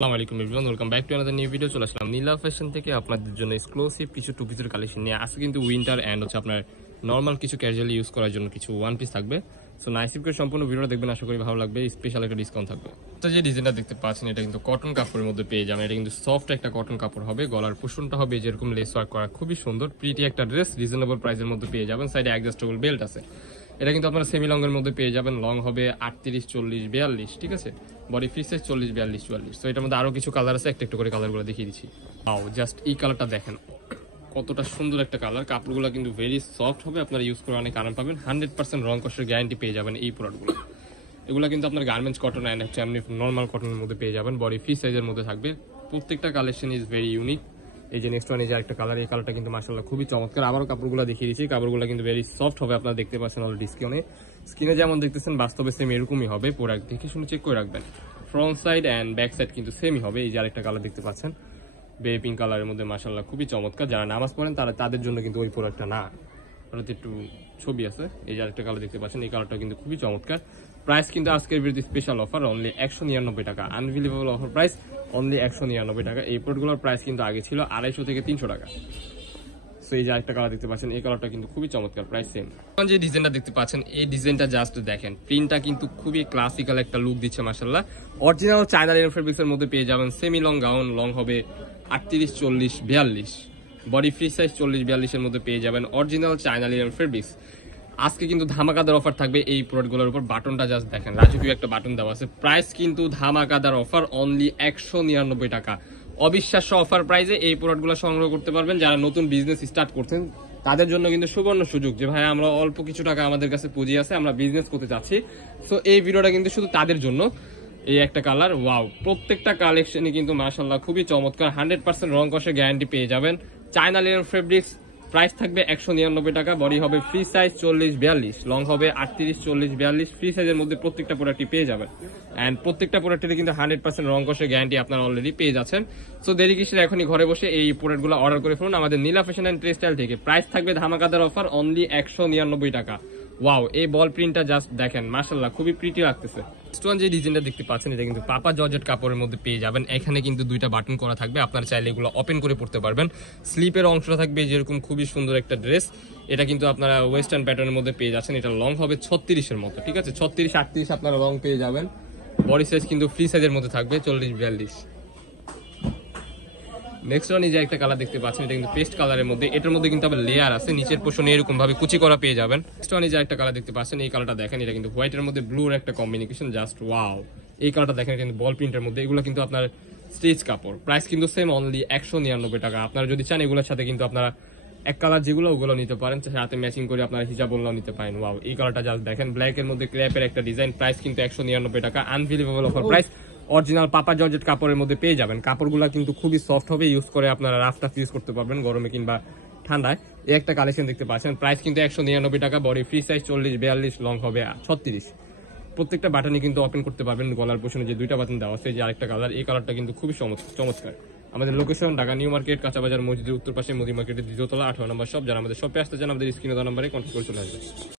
আসসালামু আলাইকুম everyone, welcome back to another new video. চলে আসলাম নীলা ফ্যাশন থেকে আপনাদের জন্য এক্সক্লুসিভ কিছু টু পিসের কালেকশন নিয়ে। আজকে কিন্তু উইন্টার এন্ড হচ্ছে আপনার নর্মাল কিছু ক্যাজুয়ালি ইউজ করার জন্য কিছু ওয়ান পিস থাকবে। সো নাইসিপ করে সম্পূর্ণ ভিডিওটা দেখবেন, আশা করি ভালো লাগবে। স্পেশাল একটা ডিসকাউন্ট থাকবে। তো যে ডিজাইনটা দেখতে পাচ্ছেন এটা কিন্তু কটন কাপড়ের মধ্যে পেয়ে যাবেন। এটা কিন্তু সফট একটা কটন কাপড় হবে, গলার কুশনটা হবে যেরকম লেস ওয়ার্ক করা, খুবই সুন্দর প্রিটি একটা ড্রেস। রিজনেবল প্রাইসের মধ্যে পেয়ে যাবেন। সাইডে অ্যাডজাস্টেবল বেল্ট আছে। এটা কিন্তু আপনারা সেমি লং এর মধ্যে পেয়ে যাবেন। লং হবে 38, 40, 42, ঠিক আছে। Body free size 40, 42, 44। তো এটার মধ্যে আরো কিছু কালার আছে, একটা করে কালারগুলো দেখিয়ে দিচ্ছি। ওয়াও, জাস্ট এই কালারটা দেখেন কতটা সুন্দর একটা কালার। কাপড়গুলো কিন্তু ভেরি সফট হবে, আপনারা ইউজ করে অনেক আরাম পাবেন। 100% রং কষের গ্যারান্টি পেয়ে যাবেন এই প্রোডাক্টগুলো। এগুলো কিন্তু আপনার গার্মেন্টস কটন অ্যান্ড হচ্ছে এমনি নর্মাল কটনের মধ্যে পেয়ে যাবেন। বডি ফ্রি সাইজের মধ্যে থাকবে। প্রত্যেকটা কালেকশন ইজ ভেরি ইউনিক। এই যে নেক্সট ওয়ান, এই যে একটা কালার, এই কালারটা কিন্তু মাশাআল্লাহ খুবই চমৎকার। আবারও কাপড়গুলো দেখিয়ে দিচ্ছি। কাপড়গুলো কিন্তু ভেরি সফট হবে, আপনারা দেখতে পাচ্ছেন অলরেডি স্ক্রিনে যেমন দেখতেছেন বাস্তবে সেম এরকমই হবে। প্রোডাক্ট দেখে শুনে চেক করে রাখবেন। Front side and back side কিন্তু সেমই হবে। এই যে আরেকটা কালার দেখতে পাচ্ছেন, বেবি পিঙ্ক কালারের মধ্যে মাশাআল্লাহ খুবই চমৎকার। যারা নামাজ পড়েন তাদের জন্য কিন্তু ওই প্রোডাক্টটা না, ওটাতে একটু ছবি আছে। এই যে আরেকটা কালার দেখতে পাচ্ছেন, এই কালারটা কিন্তু খুবই চমৎকার। প্রাইস কিন্তু আজকের ভিডিওতে স্পেশাল অফার অনলি 199 টাকা। আনবিলিভেবল অফার প্রাইস অনলি 199 টাকা। এই প্রোডাক্টগুলোর প্রাইস কিন্তু আগে ছিল 250 থেকে 300 টাকা। সো এই যে আরেকটা কালার দেখতে পাচ্ছেন, এই কালারটা কিন্তু খুবই চমৎকার, প্রাইস সেম। যে ডিজাইনটা দেখতে পাচ্ছেন, এই ডিজাইনটা জাস্ট দেখেন, প্রিন্টটা কিন্তু খুবই ক্লাসিক্যাল একটা লুক দিচ্ছে মাশাআল্লাহ। অরিজিনাল চায়না লিনেন ফেব্রিক্স এর মধ্যে পেয়ে যাবেন। সেমি লং গাউন, লং হবে 38, 40, 42, বডি ফ্রি সাইজ 40, 42 এর মধ্যে পেয়ে যাবেন। Original China linen fabrics. আজকে কিন্তু ধামাকাদার অফার থাকবে এই প্রোডাক্টগুলোর উপর। বাটনটা জাস্ট দেখেন, রাজকীয় একটা বাটন দেওয়া আছে। প্রাইস কিন্তু ধামাকাদার অফার অনলি 199 টাকা। অবিশ্বাস্য অফার প্রাইসে এই প্রোডাক্টগুলো সংগ্রহ করতে পারবেন। যারা নতুন বিজনেস স্টার্ট করছেন তাদের জন্য কিন্তু সুবর্ণ সুযোগ, যে ভাই আমরা অল্প কিছু টাকা আমাদের কাছে পুঁজি আছে, আমরা বিজনেস করতে চাচ্ছি। সো এই ভিডিওটা কিন্তু শুধু তাদের জন্য। এই একটা কালার, ওয়াও, প্রত্যেকটা কালেকশনই কিন্তু মাশাআল্লাহ খুবই চমৎকার। 100% রং কষে গ্যারান্টি পেয়ে যাবেন। China linen fabrics. প্রাইস থাকবে 199 টাকা। বডি হবে ফ্রি সাইজ 40, 42, লং হবে 38, 40, 42, ফ্রি সাইজের মধ্যে প্রত্যেকটা প্রোডাক্টই পেয়ে যাবেন। এন্ড প্রত্যেকটা প্রোডাক্টের কিন্তু 100% রং কষে গ্যারান্টি আপনারা অলরেডি পেয়ে যাচ্ছেন। সো দেরি কিসের, এখনই ঘরে বসে এই প্রোডাক্টগুলো অর্ডার করে ফেলুন আমাদের নীলা ফ্যাশন এন্ড টেক্সটাইল থেকে। প্রাইস থাকবে ধামাকাদার অফার অনলি 199 টাকা। ওয়াও, এই বল প্রিন্টটা জাস্ট দেখেন, মাশাআল্লাহ খুবই প্রিটি লাগতেছে। যে ডিজাইনটা দেখতে পাচ্ছেন, এটা কিন্তু পাপা জর্জেট কাপড়ের মধ্যে পেয়ে যাবেন। এখানে কিন্তু দুইটা বাটন করা থাকবে, আপনারা চাইলে এগুলো ওপেন করে পড়তে পারবেন। স্লিপের অংশটা থাকবে যেরকম, খুবই সুন্দর একটা ড্রেস। এটা কিন্তু আপনারা ওয়েস্টার্ন প্যাটার্নের মধ্যে পেয়ে যাচ্ছেন। এটা লং হবে 36 এর মতো, ঠিক আছে। 36, 38 আপনারা লং পেয়ে যাবেন। বডি সাইজ কিন্তু ফ্রি সাইজের মধ্যে থাকবে 40, 42। নেক্সট ওয়ান, এই যে একটা কালার দেখতে পাচ্ছেন, এটা কিন্তু পেস্ট কালারের মধ্যে। এটার মধ্যে কিন্তু আবার লেয়ার আছে, নিচের পোর্শনে এরকম ভাবে কুচি করা পেয়ে যাবেন। নেক্সট ওয়ান, এই যে একটা কালার দেখতে পাচ্ছেন, এই কালারটা দেখেন, এটা কিন্তু হোয়াইটের মধ্যে ব্লুর একটা কম্বিনেশন, জাস্ট ওয়াও। এই কালারটা দেখেন, কিন্তু বল প্রিন্টের মধ্যে। এগুলো কিন্তু আপনার স্টিচ কাপড়। প্রাইস কিন্তু সেম অনলি 199 টাকা। আপনারা যদি চান এগুলোর সাথে কিন্তু আপনারা এক কালার যেগুলো ওগুলো নিতে পারেন, সাথে ম্যাচিং করে আপনারা হিজাব ওগুলো নিতে পারেন। ওয়াও, এই কালারটা জাস্ট দেখেন, ব্ল্যাক এর মধ্যে ক্র্যাপের একটা ডিজাইন। প্রাইস কিন্তু 199 টাকা। Unbelievable offer price. অরিজিনাল পাপা জর্জেট কাপড়ের মধ্যে পেয়ে যাবেন। কাপড়গুলো কিন্তু খুবই সফট হবে, ইউজ করে আপনারা রাফ টাফ ইউজ করতে পারবেন গরমে কিংবা ঠান্ডায়। এই একটা কালেকশন দেখতে পাচ্ছেন, প্রাইস কিন্তু 199 টাকা। বডি ফ্রি সাইজ 40, 42, লং হবে 36। প্রত্যেকটা বাটনই কিন্তু ওপেন করতে পারবেন। গলার পোর্শনে যে দুইটা বাটন দেওয়া আছে, যে আরেকটা কালার, এই কালারটা কিন্তু খুবই চমৎকার। আমাদের লোকেশন ঢাকা নিউ মার্কেট, কাঁচাবাজার মসজিদের উত্তর পাশে, মোদি মার্কেটের 2য় তলা, 18 নম্বর শপ। যারা আমাদের শপে আসতে চান আমাদের স্ক্রিনে দেওয়া নম্বরে কন্ট্যাক্ট করে চলে আসবেন।